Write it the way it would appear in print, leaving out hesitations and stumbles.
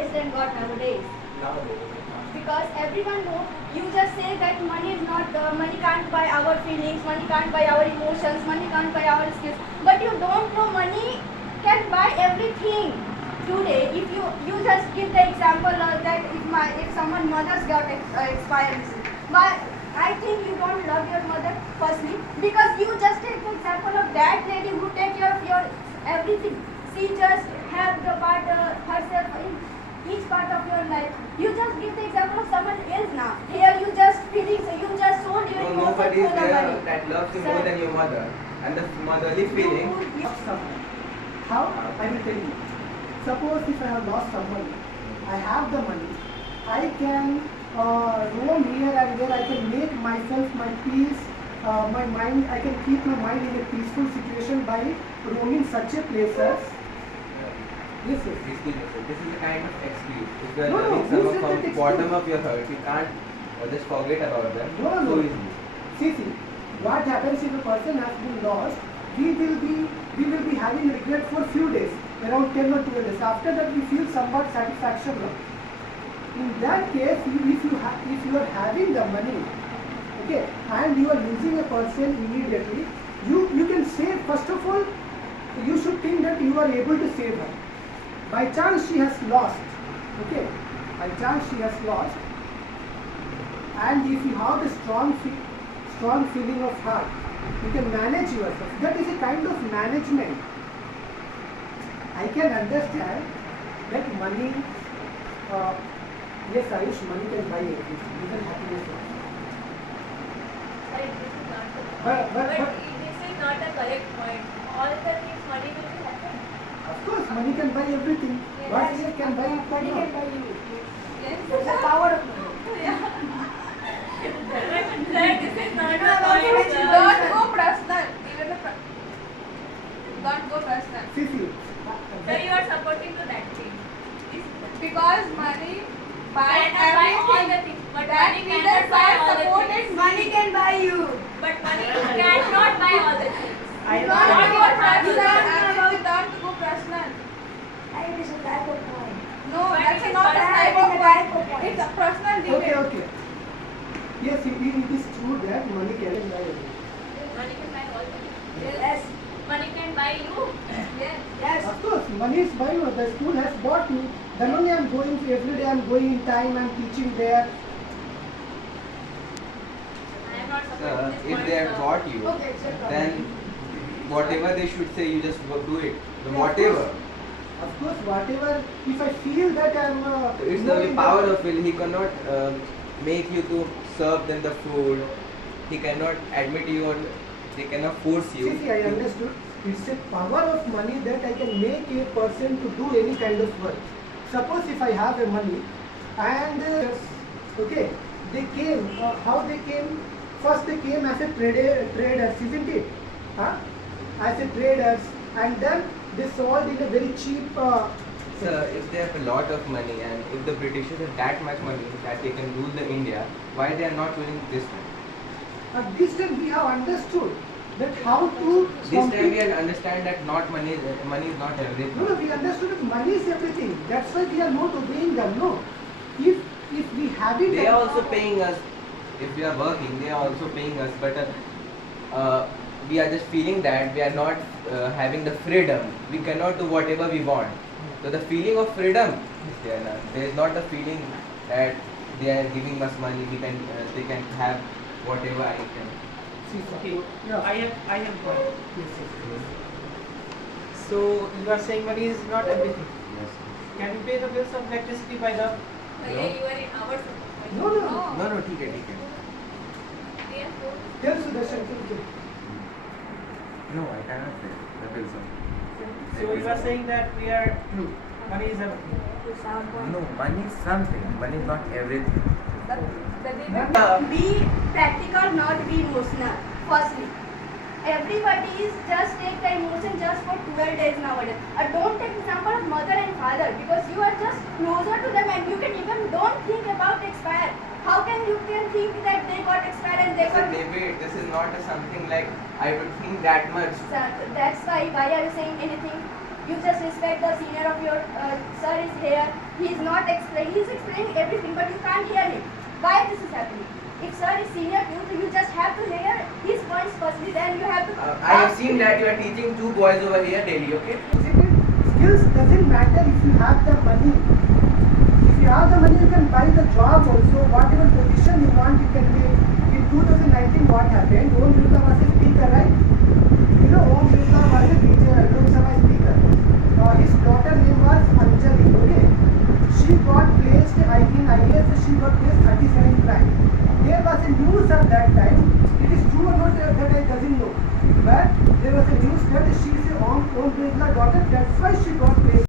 nowadays than God nowadays. Because everyone knows, you just say that money is not, money can't buy our feelings, money can't buy our emotions, money can't buy our skills. But you don't know money can buy everything. Today, if you just give the example that if someone mother's got expired, but I think you don't love your mother firstly, because you just take the example of that lady who take care of your everything. She just have the part herself in each part of your life. You just give the example of someone else now. Here you just feelings, you just sold your No, nobody is there that loves you more than your mother. And the motherly feeling. How? I will tell you. Suppose if I have lost some money, I have the money, I can roam here and there, I can make myself my peace, my mind, I can keep my mind in a peaceful situation by roaming such a places. Yes, yes. This is a kind of excuse. If you are No, loving who someone said that from bottom of your heart, you can't just forget about them so easily. See, what happens if a person has been lost, we will be having regret for few days, around 10 or 12 days. After that we feel somewhat satisfaction. In that case, if you are having the money, okay, and you are losing a person immediately, you can save. First of all, you should think that you are able to save her. By chance she has lost, okay, by chance she has lost, and if you have the strong feeling of heart, you can manage yourself. That is a kind of management. I can understand that money, yes Ayush, money can buy everything, even happiness. But this is not a correct point. All the things money will be happen. Of course, money can buy everything. Yes. What it can buy? Money can buy you. Yes. The power of money. This is not a point. Don't go personal. Don't go personal. See. So you are supporting to that thing. Because money buys Cannot buy all the everything. things. But That money leaders cannot buy are all the supported. things. Money can buy you. But money cannot buy all the things. Don't Not go your personal. personal. Don't go personal. It is a type of point. No, But that's it is not a personal. type of Type of point. point. It's a personal debate. Okay. Yes, it is true that money can buy everything. Money can buy all the things. Yes. Money can buy you. Yes. Yes. Of course, money is buying. The school has bought me. Then only I am going every day. I am going in time. I am teaching there. I am not supporting this If point. they have bought you, Okay, it's a problem. then whatever they should say, you just go do it. Yeah, Whatever. Of course, whatever. If I feel that I am. It's the power of will. He cannot make you to serve them the food. He cannot admit you or they cannot force you. See, I understood. It's a power of money that I can make a person to do any kind of work. Suppose if I have a money and okay, they came. How they came? First they came as a traders, isn't it? Huh? As a traders, and then they sold in a very cheap. Sir, if they have a lot of money and if the Britishers have that much money that they can rule the India, why they are not ruling this time? At this time we have understood that how to. This time we can understand that money is not everything. No, we understood that money is everything. That's why we are not obeying them. No, if we have it. They are also paying us. If we are working, they are also paying us. But we are just feeling that we are not having the freedom. We cannot do whatever we want. So the feeling of freedom is there now. There is not the feeling that they are giving us money. They can have whatever I can. Okay, Yeah. I have got it. Yes. So you are saying money is not everything. Yes. Can you pay the bills of electricity by the? भैया you are in our support. No. No, ठीक है. We are four. Tell Sudarshan. Tell. No, I cannot pay the bills of. So you are saying that we are money is everything. No, money is something. Money is not everything. The debate. Be practical, not be emotional. Firstly, everybody is just take the emotion just for 12 days nowadays. Don't take example of mother and father, because you are just closer to them and you can even don't think about expire. How can you think that they got expired and they It's a got? debate. This is not something like I would think that much. That's why are you saying anything? You just respect the senior of your sir is here. He is not explaining. He is explaining everything, but you can't hear him. Why this is happening? If sir is senior to you, so you just have to hear his points firstly. Then you have to. I have seen that you are teaching 2 boys over here daily. Okay. Skills doesn't matter if you have the money. If you have the money, you can buy the job also. Whatever position you want, you can take. In 2019, what happened? Om Birla was a speaker, right? You know, Om Birla was a teacher, Lok Sabha speaker. His daughter name was Anjali. Okay, she got placed in IAS. She got placed 37 rank. There was a news at that time. It is true or not that I doesn't know. But there was a news that she is Om Birla daughter. That's why she got placed.